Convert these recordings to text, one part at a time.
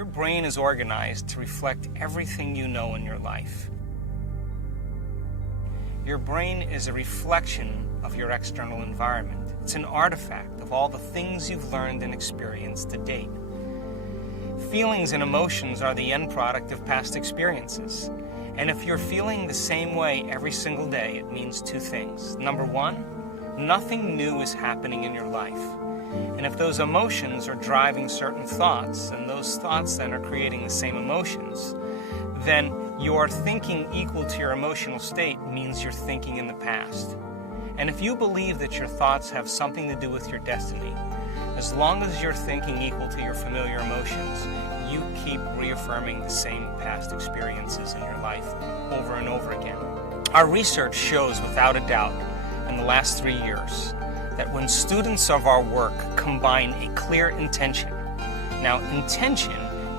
Your brain is organized to reflect everything you know in your life. Your brain is a reflection of your external environment. It's an artifact of all the things you've learned and experienced to date. Feelings and emotions are the end product of past experiences. And if you're feeling the same way every single day, it means two things. Number one, nothing new is happening in your life. And if those emotions are driving certain thoughts, and those thoughts then are creating the same emotions, then your thinking equal to your emotional state means you're thinking in the past. And if you believe that your thoughts have something to do with your destiny, as long as you're thinking equal to your familiar emotions, you keep reaffirming the same past experiences in your life over and over again. Our research shows without a doubt in the last 3 years that when students of our work combine a clear intention, now intention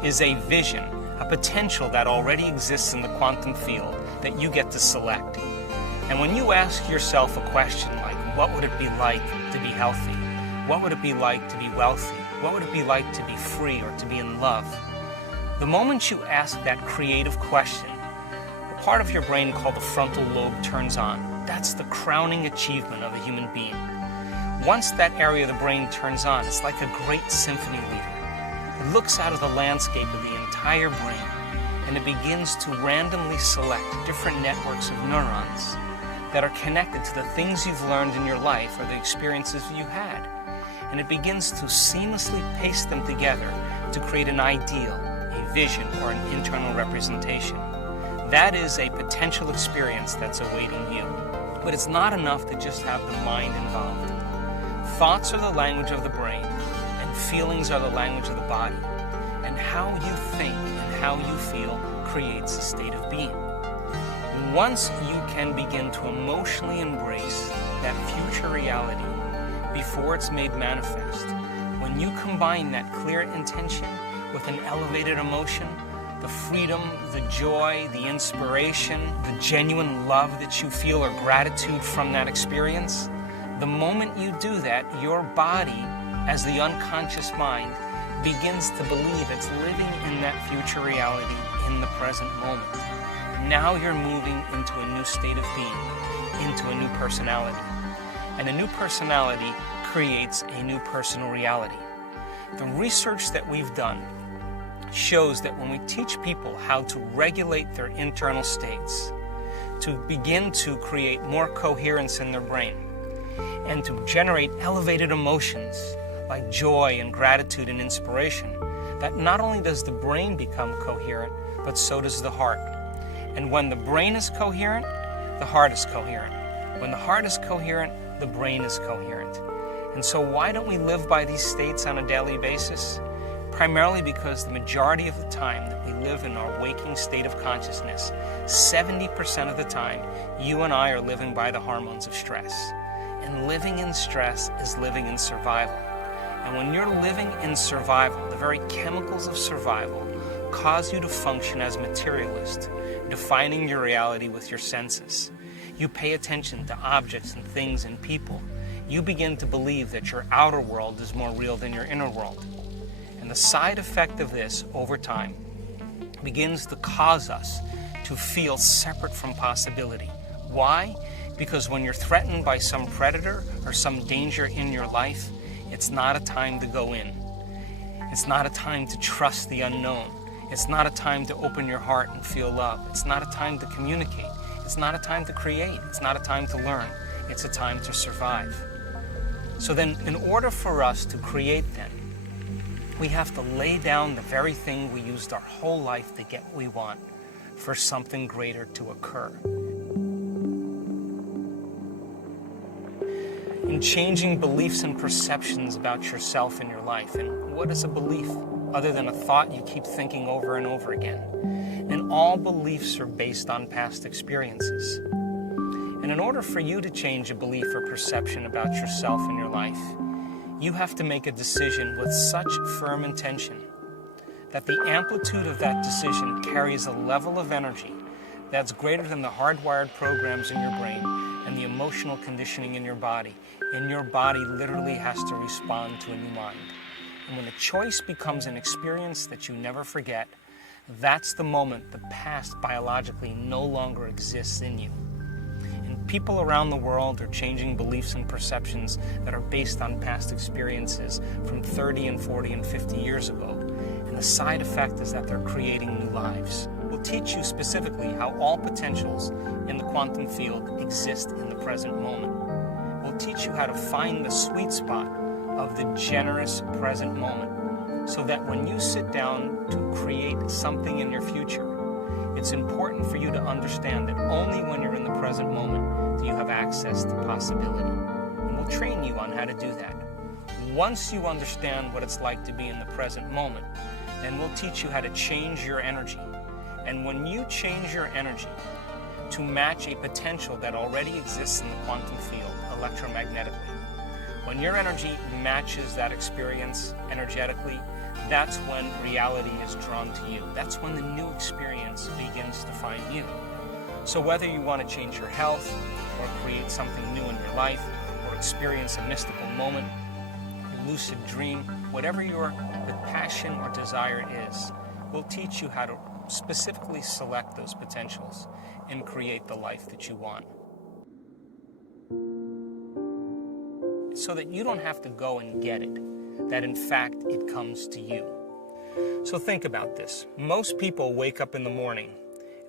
is a vision, a potential that already exists in the quantum field that you get to select. And when you ask yourself a question like, what would it be like to be healthy? What would it be like to be wealthy? What would it be like to be free or to be in love? The moment you ask that creative question, a part of your brain called the frontal lobe turns on. That's the crowning achievement of a human being. Once that area of the brain turns on, it's like a great symphony leader. It looks out of the landscape of the entire brain, and it begins to randomly select different networks of neurons that are connected to the things you've learned in your life or the experiences you had. And it begins to seamlessly paste them together to create an ideal, a vision, or an internal representation. That is a potential experience that's awaiting you. But it's not enough to just have the mind involved. Thoughts are the language of the brain, and feelings are the language of the body. And how you think and how you feel creates a state of being. Once you can begin to emotionally embrace that future reality before it's made manifest, when you combine that clear intention with an elevated emotion, the freedom, the joy, the inspiration, the genuine love that you feel or gratitude from that experience, the moment you do that, your body, as the unconscious mind, begins to believe it's living in that future reality in the present moment. Now you're moving into a new state of being, into a new personality. And a new personality creates a new personal reality. The research that we've done shows that when we teach people how to regulate their internal states, to begin to create more coherence in their brain, and to generate elevated emotions like joy and gratitude and inspiration, that not only does the brain become coherent, but so does the heart. And when the brain is coherent, the heart is coherent. When the heart is coherent, the brain is coherent. And so why don't we live by these states on a daily basis? Primarily because the majority of the time that we live in our waking state of consciousness, 70% of the time, you and I are living by the hormones of stress. And living in stress is living in survival. And when you're living in survival, the very chemicals of survival cause you to function as materialist, defining your reality with your senses. You pay attention to objects and things and people. You begin to believe that your outer world is more real than your inner world. And the side effect of this, over time, begins to cause us to feel separate from possibility. Why? Because when you're threatened by some predator or some danger in your life, it's not a time to go in. It's not a time to trust the unknown. It's not a time to open your heart and feel love. It's not a time to communicate. It's not a time to create. It's not a time to learn. It's a time to survive. So then, in order for us to create then, we have to lay down the very thing we used our whole life to get what we want for something greater to occur. In changing beliefs and perceptions about yourself and your life. And what is a belief other than a thought you keep thinking over and over again? And all beliefs are based on past experiences. And in order for you to change a belief or perception about yourself and your life, you have to make a decision with such firm intention that the amplitude of that decision carries a level of energy that's greater than the hardwired programs in your brain and the emotional conditioning in your body. And your body literally has to respond to a new mind. And when the choice becomes an experience that you never forget, that's the moment the past biologically no longer exists in you. And people around the world are changing beliefs and perceptions that are based on past experiences from 30 and 40 and 50 years ago. And the side effect is that they're creating new lives. We'll teach you specifically how all potentials in the quantum field exist in the present moment. We'll teach you how to find the sweet spot of the generous present moment, so that when you sit down to create something in your future, it's important for you to understand that only when you're in the present moment do you have access to possibility. And we'll train you on how to do that. Once you understand what it's like to be in the present moment, then we'll teach you how to change your energy. And when you change your energy to match a potential that already exists in the quantum field electromagnetically, when your energy matches that experience energetically, that's when reality is drawn to you. That's when the new experience begins to find you. So whether you want to change your health, or create something new in your life, or experience a mystical moment, a lucid dream, whatever your passion or desire is, we'll teach you how to specifically select those potentials and create the life that you want. So that you don't have to go and get it, that in fact it comes to you. So think about this. Most people wake up in the morning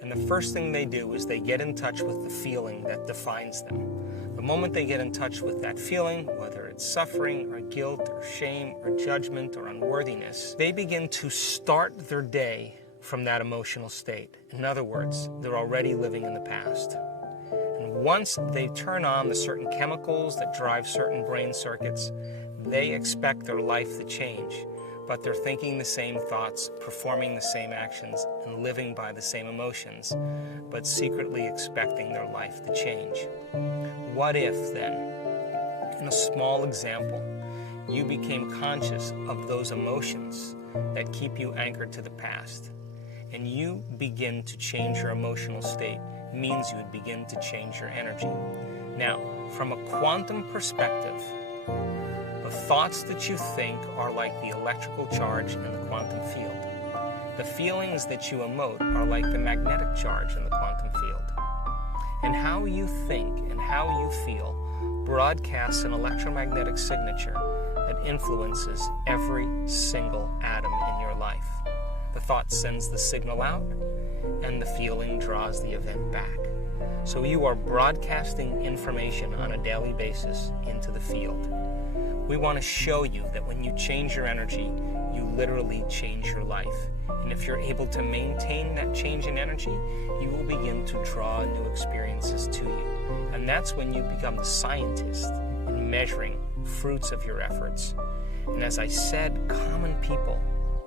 and the first thing they do is they get in touch with the feeling that defines them. The moment they get in touch with that feeling, whether it's suffering or guilt or shame or judgment or unworthiness, they begin to start their day from that emotional state. In other words, they're already living in the past. Once they turn on the certain chemicals that drive certain brain circuits, they expect their life to change, but they're thinking the same thoughts, performing the same actions, and living by the same emotions, but secretly expecting their life to change. What if, then, in a small example, you became conscious of those emotions that keep you anchored to the past, and you begin to change your emotional state? Means you would begin to change your energy. Now, from a quantum perspective, the thoughts that you think are like the electrical charge in the quantum field. The feelings that you emote are like the magnetic charge in the quantum field. And how you think and how you feel broadcasts an electromagnetic signature that influences every single atom in your life. The thought sends the signal out, and the feeling draws the event back. So you are broadcasting information on a daily basis into the field. We want to show you that when you change your energy, you literally change your life. And if you're able to maintain that change in energy, you will begin to draw new experiences to you. And that's when you become the scientist in measuring fruits of your efforts. And as I said, common people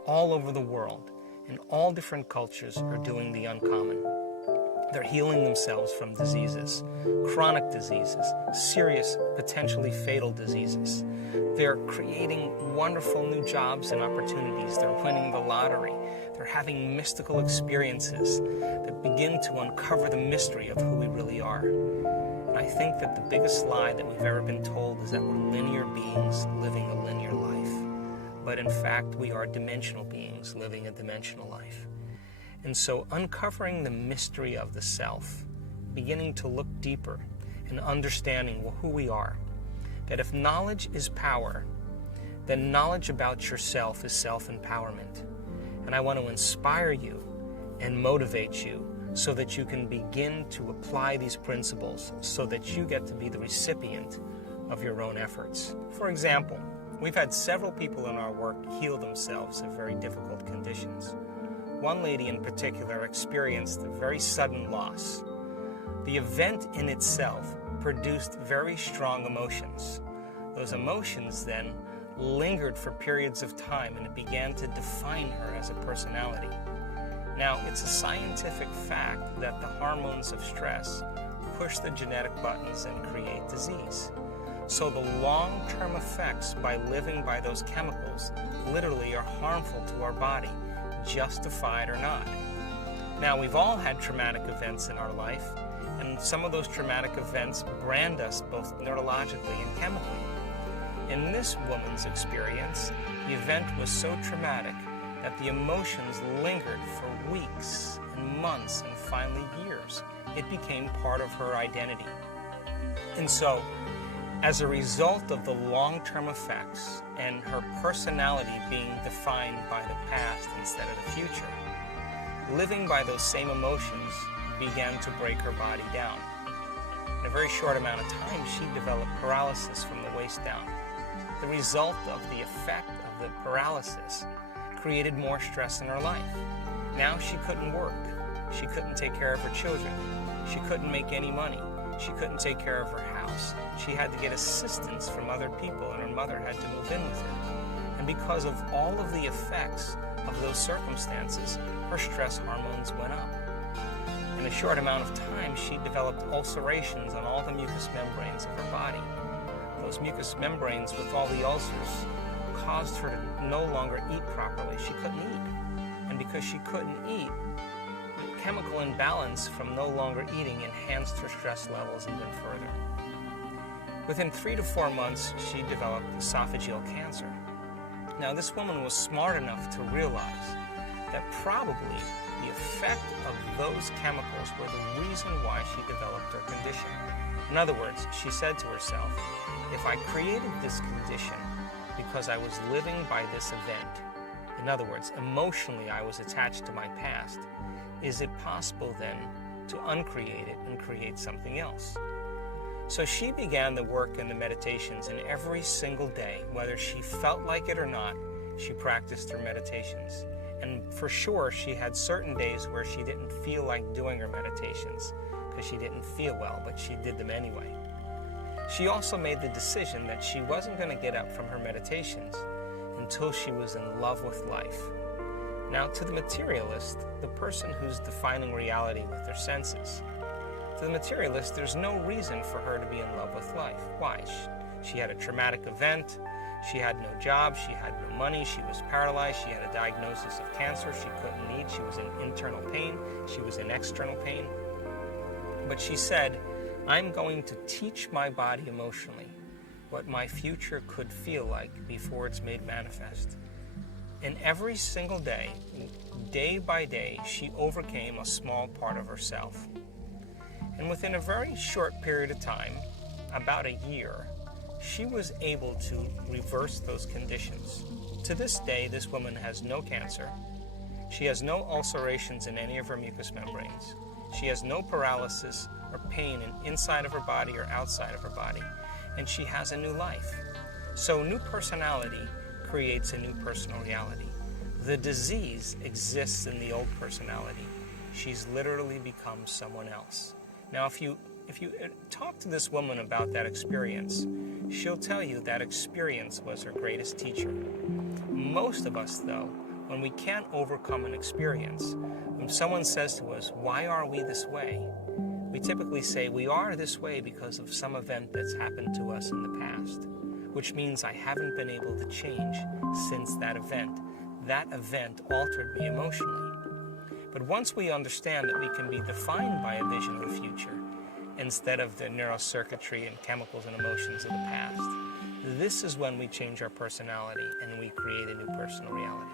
all over the world in all different cultures are doing the uncommon. They're healing themselves from diseases, chronic diseases, serious, potentially fatal diseases. They're creating wonderful new jobs and opportunities. They're winning the lottery. They're having mystical experiences that begin to uncover the mystery of who we really are. And I think that the biggest lie that we've ever been told is that we're linear beings living a linear life. But in fact, we are dimensional beings living a dimensional life. And so uncovering the mystery of the self, beginning to look deeper and understanding who we are, that if knowledge is power, then knowledge about yourself is self-empowerment. And I want to inspire you and motivate you so that you can begin to apply these principles so that you get to be the recipient of your own efforts. For example, we've had several people in our work heal themselves of very difficult conditions. One lady in particular experienced a very sudden loss. The event in itself produced very strong emotions. Those emotions then lingered for periods of time, and it began to define her as a personality. Now, it's a scientific fact that the hormones of stress push the genetic buttons and create disease. So the long-term effects by living by those chemicals literally are harmful to our body, justified or not. Now, we've all had traumatic events in our life, and some of those traumatic events brand us both neurologically and chemically. In this woman's experience, the event was so traumatic that the emotions lingered for weeks and months and finally years. It became part of her identity. And so, as a result of the long-term effects and her personality being defined by the past instead of the future, living by those same emotions began to break her body down. In a very short amount of time, she developed paralysis from the waist down. The result of the effect of the paralysis created more stress in her life. Now she couldn't work. She couldn't take care of her children. She couldn't make any money. She couldn't take care of her house. She had to get assistance from other people, and her mother had to move in with her. And because of all of the effects of those circumstances, her stress hormones went up. In a short amount of time, she developed ulcerations on all the mucous membranes of her body. Those mucous membranes with all the ulcers caused her to no longer eat properly. She couldn't eat. And because she couldn't eat, the chemical imbalance from no longer eating enhanced her stress levels even further. Within 3 to 4 months, she developed esophageal cancer. Now, this woman was smart enough to realize that probably the effect of those chemicals were the reason why she developed her condition. In other words, she said to herself, if I created this condition because I was living by this event, in other words, emotionally I was attached to my past, is it possible then to uncreate it and create something else? So she began the work and the meditations, and every single day, whether she felt like it or not, she practiced her meditations. And for sure, she had certain days where she didn't feel like doing her meditations because she didn't feel well, but she did them anyway. She also made the decision that she wasn't going to get up from her meditations until she was in love with life. Now, to the materialist, the person who's defining reality with their senses, to the materialist, there's no reason for her to be in love with life. Why? She had a traumatic event. She had no job. She had no money. She was paralyzed. She had a diagnosis of cancer. She couldn't eat. She was in internal pain. She was in external pain. But she said, I'm going to teach my body emotionally what my future could feel like before it's made manifest. And every single day, day by day, she overcame a small part of herself. And within a very short period of time, about a year, she was able to reverse those conditions. To this day, this woman has no cancer. She has no ulcerations in any of her mucous membranes. She has no paralysis or pain inside of her body or outside of her body. And she has a new life. So new personality creates a new personal reality. The disease exists in the old personality. She's literally become someone else. Now, if you talk to this woman about that experience, she'll tell you that experience was her greatest teacher. Most of us, though, when we can't overcome an experience, when someone says to us, why are we this way? We typically say, we are this way because of some event that's happened to us in the past, which means I haven't been able to change since that event. That event altered me emotionally. But once we understand that we can be defined by a vision of the future instead of the neurocircuitry and chemicals and emotions of the past, this is when we change our personality and we create a new personal reality.